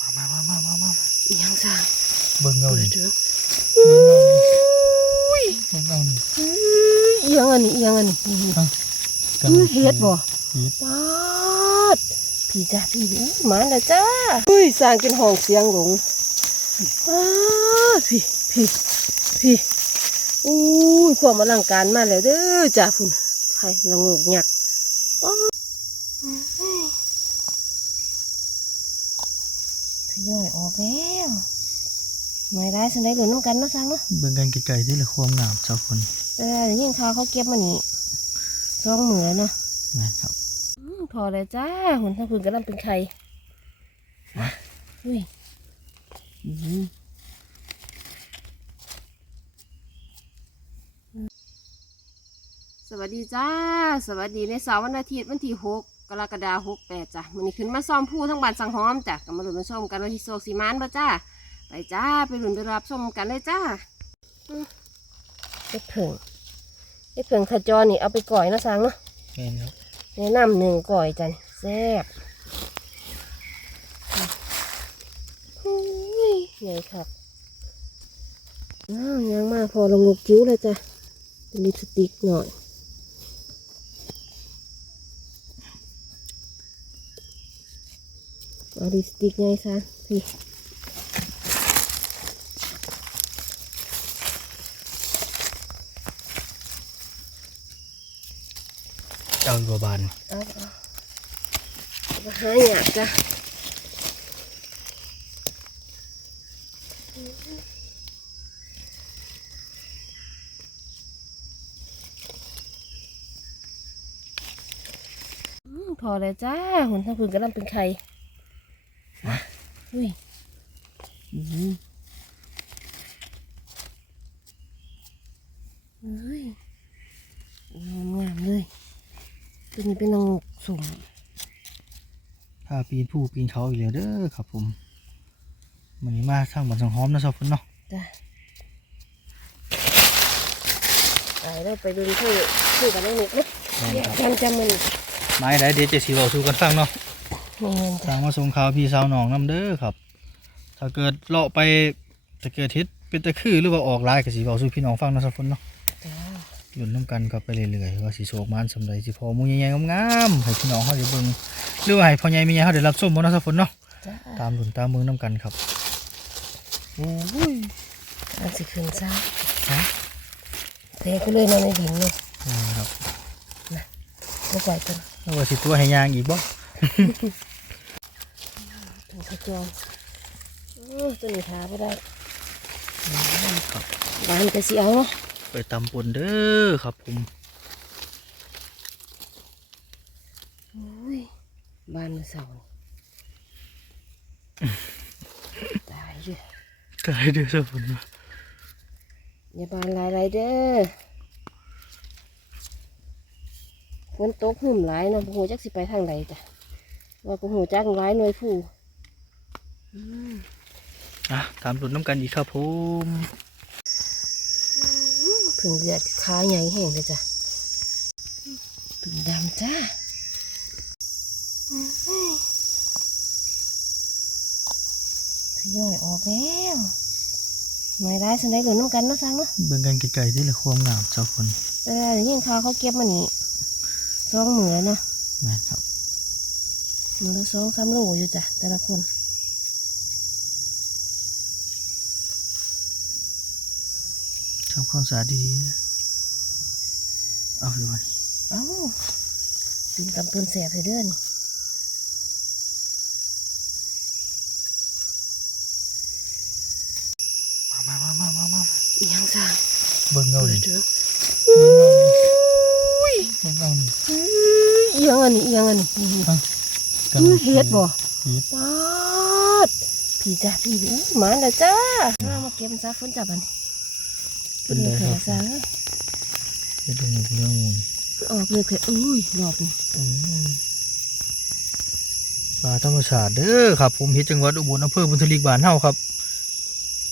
มามามามามามาอีหยังสร้างเบิ่งเงาเปิดิดเด้อเบิ่งเงาดิอีหยังอันนี้อีหยังอันนี้นี่อะอื้อเฮ็ดบ่เฮ็ดปาดพี่จ้าพี่อู้มาแล้วจ้าอุ้ยสร้างเป็นห้องเสียงหลงปาดพี่พี่พี่อู้ยความอลังการมาแล้วเด้อจ้าพุ่นใครละงกหยักปาดท ยอยออกแล้วไม่ได้สันได้เหลือน้ำกันเนาะสร้างเนาะเบิ่งกันไกลๆที่ละความงามเจ้าคน แต่ได้ยินข่าวเขาเก็บมานี่สองมือแล้วเนาะแม่นครับอืมพอเลยจ้าหุ่นทั้งคืนกำลังเป็นไข่มาอุ้ยสวัสดีจ้า สวัสดีในเสาร์วันอาทิตย์วันที่หก กรกฎาคมหกแปดจ้ะมันนี้ขึ้นมาซ่อมผู้ทั้งบ้านสังหอมจ้ะก็มาลุ้นมาชมกันวันที่โศกสีมานบ่จ้าไปจ้าไปลุ้นไปรับชมกันเลยจ้าอืมเฮ็ดเผิงเฮ็ดเผิงขจรนี่เอาไปก่อยเนาะสังเนาะแม่นครับแนะนำหนึ่งก่อยจันแซ่บอุ้ยใหญ่ครับอ้าวยังมากพอลงงกจิ้วเลยจ้ะเป็นลิปสติกหน่อย เอาลิปสติกไงซะพี่เจ้าอยู่บ่บานเอาเอาเอาหาหยาดจ้ะอืมพอเลยจ้าหุ่นทั้งคืนกำลังเป็นไข่มา อุ้ยเฮ้ยงามงามๆเลยตัวนี้เป็นนางงกสุ่มถ้าปีนผู้ปีนเขาอีกแล้วเด้อครับผมมันนี้มาทางบ้านสังหอมนะเจ้าคนเนาะจ้ะไปแล้วไปดูที่ที่กับน้องหนุกนะแม่นเดี๋ยวครับจำจำมันไม้ได้เดี๋ยวจะสิเว้าสู่กันฟังเนาะเงิน ทางมาส่งข่าวพี่สาวน้องนํเด้อครับ ถ้าเกิดเลาะไปถ้าเกิดเฮ็ดเป็นตะคือหรือว่าออกลายก็สิเว้าสู่พี่น้องฟังเนาะเจ้าคนเนาะจ้าลุ้นน้ำกันครับไปเรื่อยๆว่าสิโศกมันสำใดสิพอหมูใหญ่ๆงามๆให้พี่น้องเขาได้เบิ่งหรือว่าให้พ่อใหญ่แม่ใหญ่เขาได้รับชมบ่เนาะสักฝนเนาะจ้าตามลุ้นตามเมืองน้ำกันครับโอ้ยอันสิขึ้นซะฮะเทก็เลยนอนในดินเลยนี่ครับไม่ปล่อยตัวแล้วว่าสิตัวให้ยางอีกบ่ ถึงขจรโอ้ยตัวนี้ทาไม่ได้ครับบ้านก็สิเอาเนาะไปตำปนเด้อครับผมโอ้ยบ้านมันเสาตายเด้อก็ให้เด้อสักฝนอย่าบานหลายไรเด้อฝนตกหุ่มหลายเนาะพวกหูจักสิไปทางใดจ้ะว่าพวกหูจักหลายหน่วยผู้ อืมอะตามลุ้นน้ำกันอีกครับผมผึ่งเดือดขาใหญ่แห้งเลยจ้ะถึงดำจ้าทยอยออกแล้วไม่ได้สันได้เหลือน้ำกันเนาะสังเนาะเบิ่งกันไกลๆที่ละความงามเจ้าคนแต่ได้ยินข่าวเขาเก็บมานี่สองมือแล้วเนาะแม่นครับมือละสองสามโลอยู่จ้ะแต่ละคน ทำความสะอาดดีๆนะเอาอยู่วันนี้เอ้าปีนกำปืนแสบให้เดือนมามามามามามาอีหยังจ้ะเบิ่งเงาเปิดิดเด้อเบิ่งเงาดิอีหยังอันนี้อีหยังอันนี้นี่อะอื้อเฮ็ดบ่เฮ็ดปาดพี่จ้าพี่อู้มาแล้วจ้ามามาเก็บซะฝนจับอันนี้ เป็นไรแผคลรับซะเฮ็ดลงเรื่องมูลออกเลยแผลอุ้ยดอกนี่อืมปลาธรรมชาติเด้อครับ ผมเฮ็ดจังหวัดอุบลอำเภอบุญทลิกบ้านเฮาครับ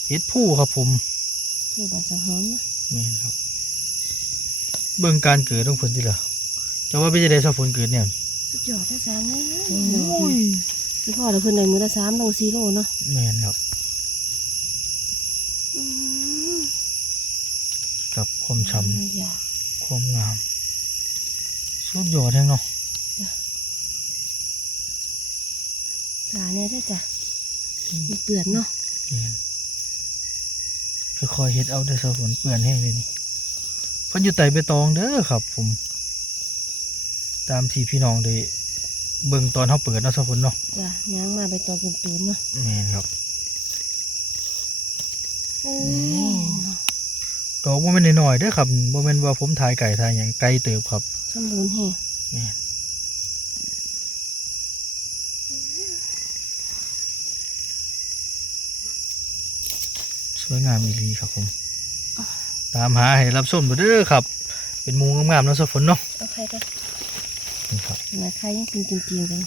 เฮ็ดผู้ครับผมผู้บานสังหอมนะแม่นครับ เบิ่งการเกิดของเพิ่นติล่ะจะว่าเป็นจังได๋ซะฝนเกิดเนี่ยสุดยอดถ้าสางเลยโอ้ยคือพ่อเราเพิ่นได้มือละสามโลสี่โลเนาะแม่นครับ อืม กับความช้อยากำความงาม สุดยอดแท้งเนาะสาเนี่ยได้อจ้ะมีเปื่อนเนาะแม่นค่อยๆเฮ็ดเอาเด้อสะฝนเปื่อนแห้งเลยนี่เพิ่นอยู่ไต่ใบตองเด้อครับ ผม ตามที่พี่น้องได้เบิ่งตอนเฮาเปิดเนาะสะฝนเนาะจ้ะย่างมาไปตอเป็นตูนเนาะแม่นครับโอ้ม ดอกบ่แม่นน้อยๆเด้อครับบ่แม่นว่าผมถ่ายไก่ถ่ายหยังไกลเติบครับ สมบูรณ์แฮะแม่น สวยงามอีหลีครับผม ตามหาให้รับส้มเด้อครับ เป็นหมูงามๆเนาะสะฝนเนาะเอาใครก็นี่ครับ มาใครยังกินจริงๆกัน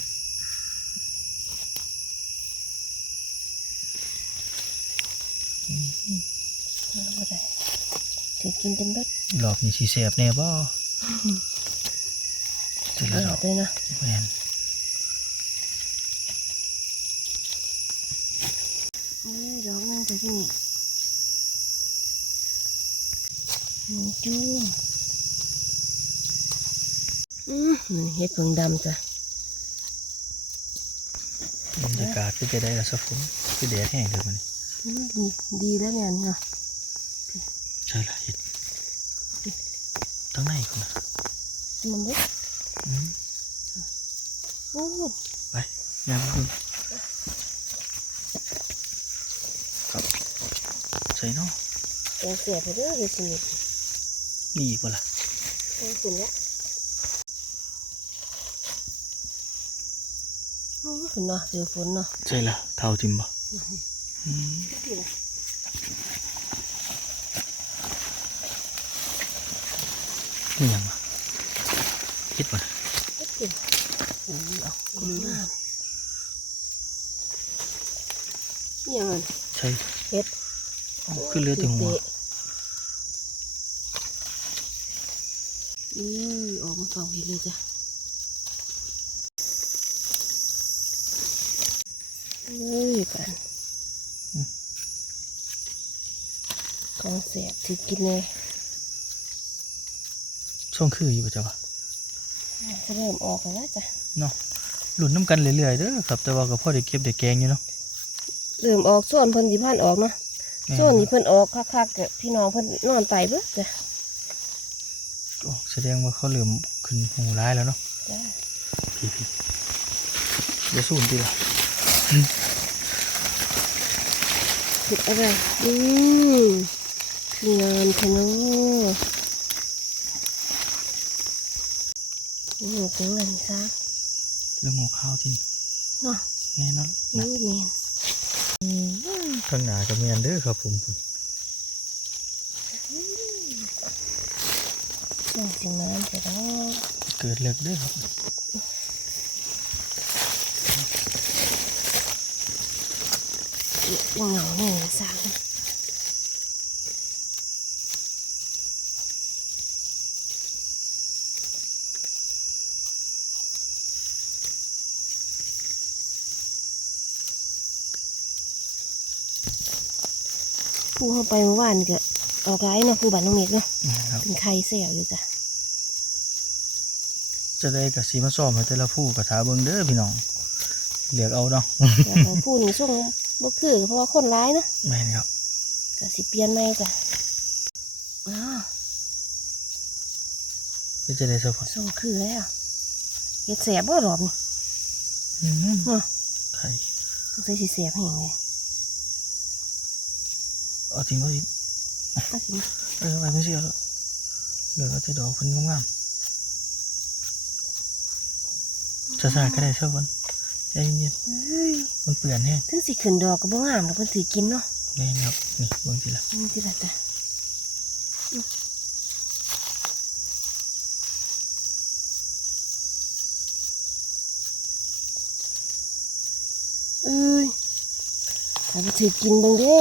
เอาบ่ได้ ถือกินเต็มรถรอบนี้สิแซ่บแน่บ่จะตละลดออดกเลยเนาะแม่นนี่ดอกนึงแต่ที่นี่หมูจุ้งอืมมันเห็ดเพิ่งดำจ้ะบรรยากาศก็จะได้ละสะฝนคือแดดแห้งเด้อมันอืมดีดีแล้วเนี่ยนี่เนาะใช่ละเห็ดทั้งในคนนะ มันเล็กอืมโอ้ไปยามคุณครับใส่เนาะแกงเสียไปเด้อเลยสินี่มีอีกบ่ล่ะแกงฝุ่นละโอ้ฝุ่นเนาะเจอฝนเนาะใช่ละเท่าจิมบ่อืมนี่ยังวะคิดบ่นะ เฮ็ดกินโอ้ยเอาก็เลยนะนี่ ยังมันใช่เฮ็ดอ๋อคือเหลือแต่หัวอือออกมาฟังพี่เลยจ้ะเอ้ยกันของเสียบถือกินเลยช่วงคืออยู่ป่ะจ๊ะวะจะเริ่มออกแล้วจ้ะเนาะหลุนน้ำกันเรื่อยๆเด้อครับแต่ว่าก็พอได้เก็บได้แกงอยู่เนาะ เริ่มออกส่วนเพิ่นสิพันออกเนาะแม่ส่วนนี้เพิ่นออกคักๆกับพี่น้องเพิ่นนอนไตเบิดจ้ะโอ้แสดงว่าเขาเริ่มขึ้นหูร้ายแล้วเนาะจ้ะพี่พี่เดี๋ยวสูนดีละคิดอะไรอืมคืองานเพิ่นเนาะโอ้โหของอะไรนี่ซะเรื่องหมูข้าวที่นี่เนาะแม่นเนาะนี่แม่น ข้างหน้าก็แม่นเด้อครับผมส่งสิมาจะได้เกิดเลิกเด้อครับเหงาหนึ่งสาม ผู้เข้าไปเมื่อวานก็ออกไลน์เนาะผู้บัตรน้องเมกเนาะครับเป็นใครเสียวอยู่จ้ะจะได้กับสีมาซ้อมให้แต่ละผู้กับถาเบิ่งเด้อพี่น้องเลือกเอาเนาะแต่ของผู้นี่ส่งบ่คือเพราะว่าคนร้ายนะแม่นครับก็สิเปลี่ยนใหม่จ้ะอ้าวก็จะได้สะพอส่งคือแล้วเฮ็ดแสบบ่รอบนี่อืมเนาะไข่ต้องใส่สิแสบให้หยังเลย เอาจริงก็จริงเอาสิเออไปไม่เชื่อแล้วเดี๋ยวเราจะดอกเพิ่นงามๆจะซาก็ได้สักวันใจเย็นเอ้ยๆมันเปื่อนแห้งถึงสิขึ้นดอกก็บ่งามดอกเพิ่นสิกินเนาะแม่นครับนี่เบิ่งทีละนี่สิล่ะจ้ะเอ้ยถ้าไปถือกินเบิ่งเด้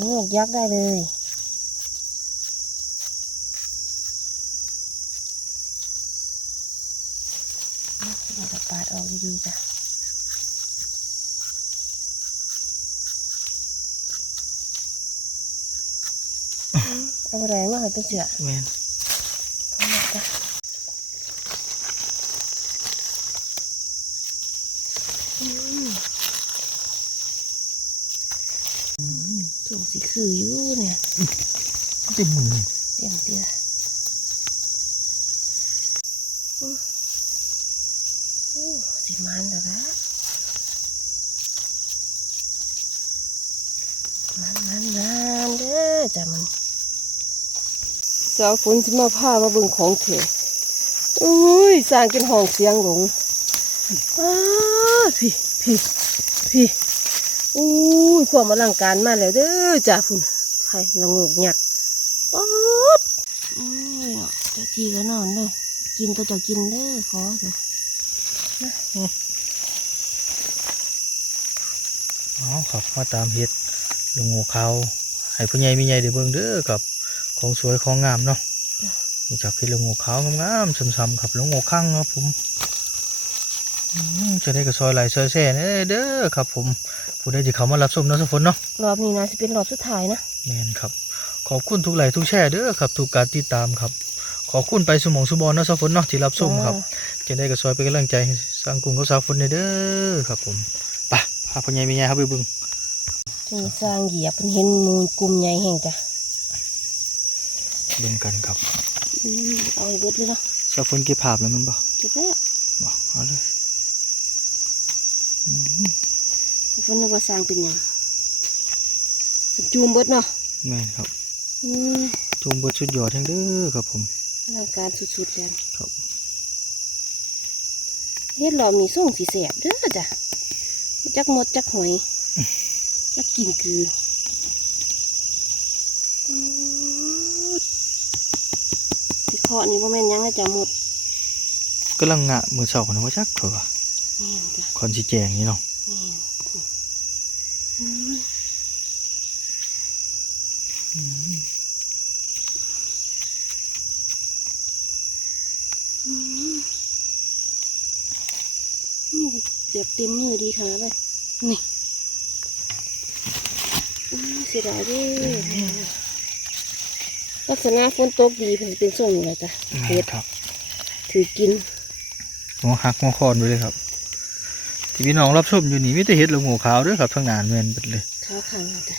งอกยักษ์ได้เลยปาดออกดีๆจ้ะเอาแรงมากเลยเป็นเสือแมน ส่งสีคืออยู่เนี่ยเต็มมือเต็มเตี้ยโอ้โอ้สิมันแล้วละมันมันมันเด้อจ้ะมันสาวฝนสิมาพามาเบิ่งของเถอะอุ้ยสร้างกินห้องเสียงหลงอ้าพี่พี่พี่อุ้ย ความอลังการมาแล้วเด้อจ้ะพุ่นใครละงกหยักป๊อดเจ้าทีก็นอนเลยกินก็จะกินเด้อขอเถอะอ๋อครับมาตามเฮ็ดลงงูเขาให้ผู้ใหญ่มีใหญ่ได้เบิ่งเด้อครับของสวยของงามเนาะนี่ครับเฮ็ดลงงูขาวงามๆซ้ำๆครับลงงูข้างครับผมจะได้กระซอยไหลซอยแซ่เด้อครับผม ผู้ใดที่เขามารับชมเนาะสกฝนเนาะรอบนี้นะจะเป็นรอบสุดท้ายนะแม่นครับ ขอบคุณทุกไลค์ทุกแชร์เด้อครับทุกการติดตามครับ ขอบคุณไปสมองสุบอลเนาะสกฝนเนาะที่รับชมครับจะได้กระซอยเป็นกำลังใจให้สร้างกลุ่มเขาสาวฝนเด้อครับ ผมไปพาพ่อใหญ่มีใหญ่ครับไปเบิ่งจะมีสร้างเหยียบเป็นเห็นมูลกลุ่มใหญ่แห่งจ้ะเบิ่งกันครับอืมเอาให้เบิดเลยเนาะสาวฝนเก็บภาพแล้วมันบ่เก็บแล้วบ่เอาเลยอืม ฝนนึกว่าสร้างเป็นหยังเพิ่นจูมเบิดเนาะแม่นครับอืมจูมเบิดชุดยอดแห่งเด้อครับผมอลังการสุดๆเลยครับเฮ็ดรอบนี้ส่งสีแสบเด้อจ้ะบ่จักหมดจักหอยจักกินคือป๊าดที่เคาะนี่บ่แม่นหยังนะจ้ะหมดกำลังงะมือเช้านะว่าจักเถอะแม่นจ้ะคอนสิแจงนี่เนาะ แม่นอืมอืมอืมเจ็บเต็มมือดีขนาดเลยนี่อืมเสียดายเด้ลักษณะฝนตกดีเป็นเป็นส่งเลยจ้ะแม่เห็นดครับ ถือกินหัวหักหัวคอนไปเลยครับ ที่พี่น้องรับชมอยู่นี่มีแต่เฮ็ดลงหัวขาวเด้อครับทั้งนานแม่นเบิดเลยข้าวขังจ้ะ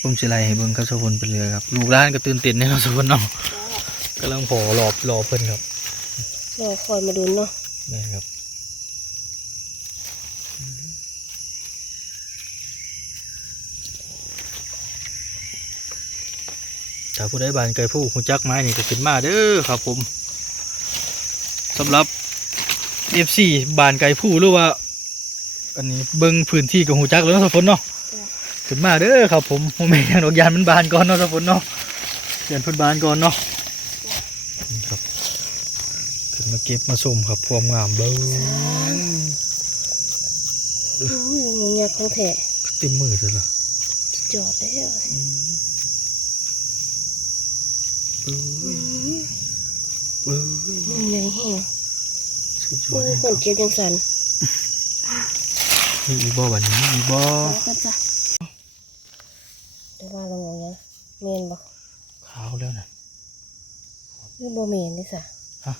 ผมสิไล่ให้เบิ่งครับสกฝนไปเลยครับลูกร้านก็ตื่นเต้นแน่เนาะสกฝนเนาะกำลังพอรอบรอเพิ่นครับรอคอยมาดูเนาะแม่นครับ ถ้าผู้ใดบานไก่ผู้หูจักไม้นี่ก็ขึ้นมาเด้อครับผมสำหรับ FC บานไก่ผู้หรือว่า อันนี้เบิ่งพื้นที่กับหูจักแล้วเนาะสกฝนเนาะขึ้นมาเด้อครับผมผมไม่นหยังดอกยานมันบานก่อนเนาะสกฝนเนาะยานเพิ่นบานก่อนเนาะนี่ครับขึ้นมาเก็บมาส้มครับพวงงามเบิ้งโอ้ยงูยักษ์ของแท้เต็มมือเลยล่ะสุดยอดแล้ว เอ้ยเอ้ยงูใหญ่แห้งสุดยอโอ้ดเลยยคครันบเก็บยังสันมีอีกบ่วันนี้มีอีกบ่เอากันจ้ะเดี๋ยวว่าเรางงยังเมนบ่ขาวแล้วนะหรือบ่เมนเลยสะฮะ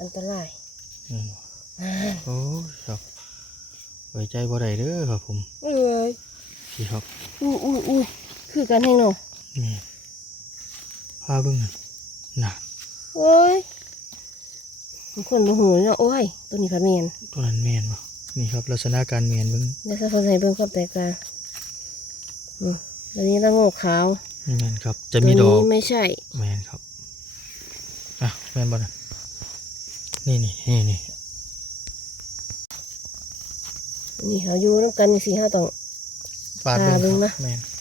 อันตรายอืมอ่าโอ้ยครับไว้ใจบ่ได้เด้อครับผมเอ้ย พี่ครับอู้อู้อู้คือกันแห้งเนาะนี่ พาเบิ่งนั่นน่ะโอ้ยบางคนบ่หูเนาะโอ้ย ตัวนี้พัดเมนตัวนั้นแม่นบ่นี่ครับลักษณะการแม่นเบิ่งเดี๋ยวสักคนใส่เบิ่งความแตกต่างอืมตัวนี้ละโงกขาวนี่แม่นครับ จะตัวมีดอกนี้ไม่ใช่แม่นครับอะแม่นบ่น่ะนี่นี่นี่นี่นี่เขาอยู่น้ำกันสี่ห้าต้องปาดเบิ่งปาดเบิ่งคนะรับแม่นนี่ครับ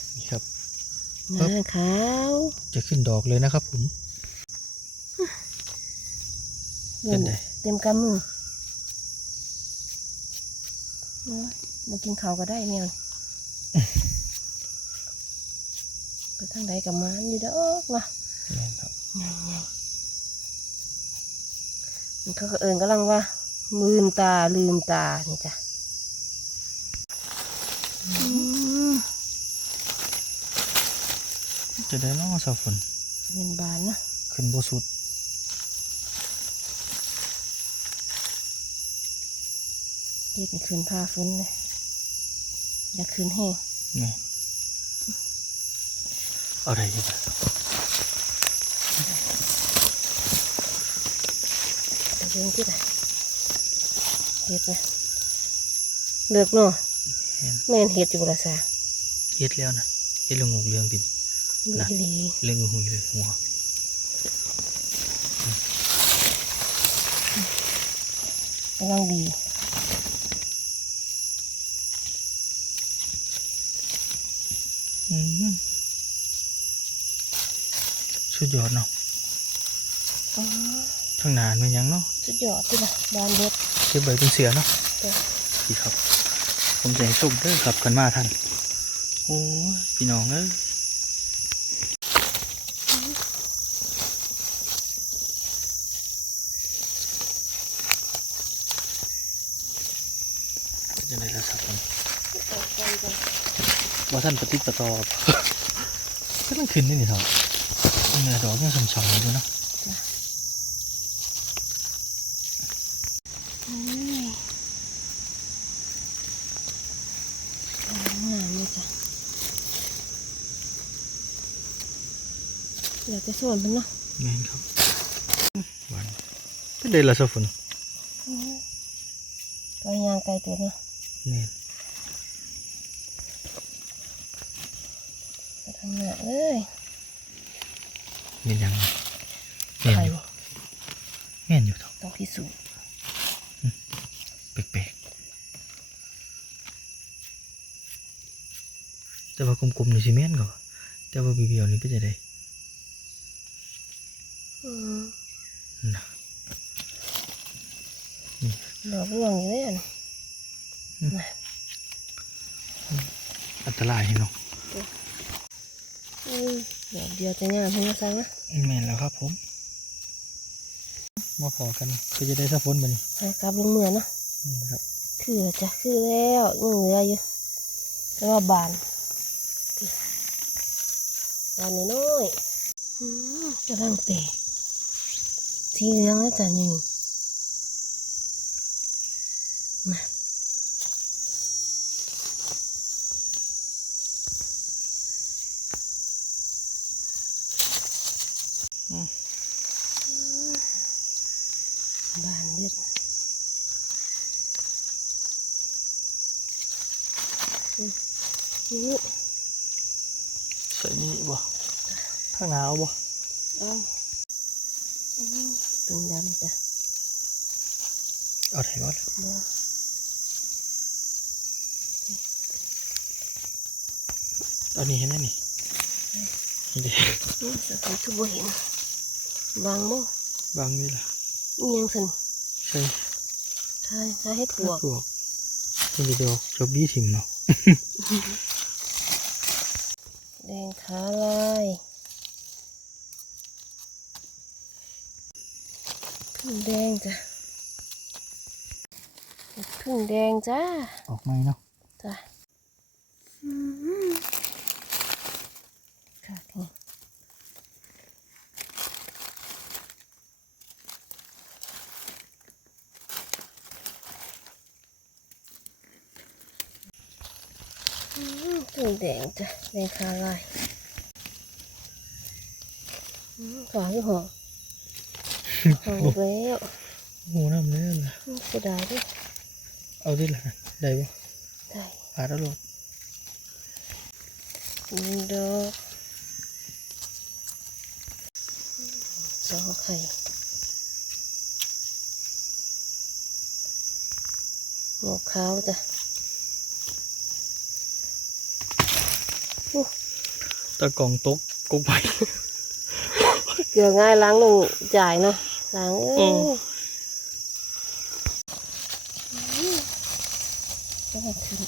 หน้าขาว จะขึ้นดอกเลยนะครับผมเป็นไงเต็มกำมือโอ้ยมากินข้าวก็ได้เนี่ยไปทางใดกับมันอยู่เด้อวะแม่นครับใหญ่ๆมันเขาก็เอินกำลังว่าลืมตาลืมตานี่จ้ะอืม จะได้เน้องสาวฝนเป็นบานนะ ขึ้นบสุดเฮ็ดให้คืนผ้าฟุ้นเลยอยากคืนแห้งนี่เอาอะไรดีบ้างแต่เรื่องที่ไหนเฮ็ดนะเลือกเนาะเห็นแม่นเฮ็ดอยู่บ่ละซาเฮ็ดแล้วนะเฮ็ดเรื่องงูเรื่องติ นน่ะอีหลีเรื่องงูเลยหัวกำลังดีอืมสุดยอดเนาะอ๋อทั้งนานเป็นหยังเนาะสุดยอดที่ละบานเด็ดเก็บไว้เป็นเสือเนาะจ้ะพี่ครับ ผมจะให้ส่งเด้อครับกันมาท่านโอ้ยพี่น้องเอ้ยจะได้แล้วครับผม เอาแกงจ้ะ ว่าท่านปฏิดประตอก็มันขึ้นนี่นี่เถอะเนื้อดอกยังสำๆอยู่เนาะอุ้ยงามเลยจ้ะอยากจะส่วนมันเนาะแม่นครับหวานก็ได้และสักฝนก็ยางไกลตัวเนาะแม่น ไป ทำงานเลยแม่นยังแม่นไข่อยู่แม่นอยู่เถอะต้องพิสูจน์แปลกๆแต่ว่ากลมๆนี่สิแม่นก็แต่ว่าเบียวๆนี่เป็นจะได้อืมนะดอกร่วงอยู่เลยอันอันตรายเนาะอุ้ย ดอกเดียวจะงามให้มาสั่งนะแม่นแล้วครับผมมาขอกันก็จะได้สักฝนมานี่ให้กลับลงเมือเนาะนี่ครับคือจะคือแล้วยังเหลืออยู่แต่ว่าบานพี่บานน้อยๆอืมกำลังแตกสีเหลืองแล้วจ้ะนี่มา บานเลือดอืมนี่ใส่นี่บ่ข้างหนาวบ่เอาอืมตึงดำจ้ะเอาไถก่อนบ่เอานี่เห็นไหมนี่นี่เด็อืมสักทีคือบ่เห็นบางบ่บางนี่ล่ะอีหยังสันใช่ใช่ใช่ให้ปวกปลวกนี่จะดอกดอกบี้ถิ่มเนาะแดงขาลายพึ่งแดงจ้ะพึ่งแดงจ้า ออกไหมเนาะจ้ะอืมค่ะนี่ อืมตัว แดงจ้ะแดงคาลายอืมฝาคือหอมหอมอีกแล้วโอ้น้ำเนื้อล่ะอืมเสียดายด้วยเอาดิล่ะได้บ่ได้หาแล้วโลดหนึ่งดอกสองไข่หมวกขาวจ้ะ ตะกองตกกกไปเกลือง่ายล้างลงจ่ายเนาะล้างเอ้โอ้ยอืมก็มาขึ้น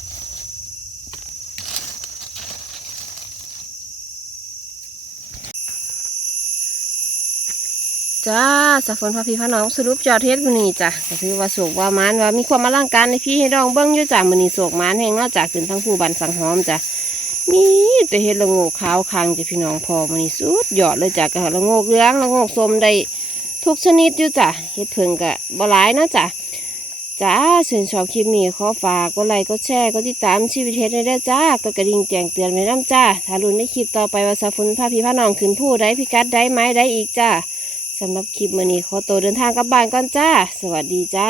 จ้าสักฝนพาพี่พาน้องสรุปจอดเทสมือนี้จ้ะก็คือว่าโศกว่ามันว่ามีความอลังการในพี่ให้ดองเบิ้งอยู่จ้ะมือนี้โศกมันแห่งนอกจากขึ้นทั้งผู้บันสังหอมจ้ะ มีแต่เห็ดละโงกขาวคังจ้ะพี่น้องพอมันนี่สุดยอดเลยจ้ะกะละโงกเหลืองละโงกส้มได้ทุกชนิดอยู่จ้ะเห็ดเพิ่งกะบหลายนะจ้ะจ้าเชิญชอบคลิปนี้ขอฝากกดไลค์กดแชร์กดติดตามชีวิตเฮ็ดได้จ้ากดกระดิ่งแจ้งเตือนไว้น้ำจ้าถ้ารุนในคลิปต่อไปว่าสาฟุนพาพี่พาน้องขึ้นผู้ได้พิกัดได้ไม้ได้อีกจ้าสำหรับคลิปมื้อนี้ขอตัวเดินทางกลับบ้านก่อนจ้า สวัสดีจ้า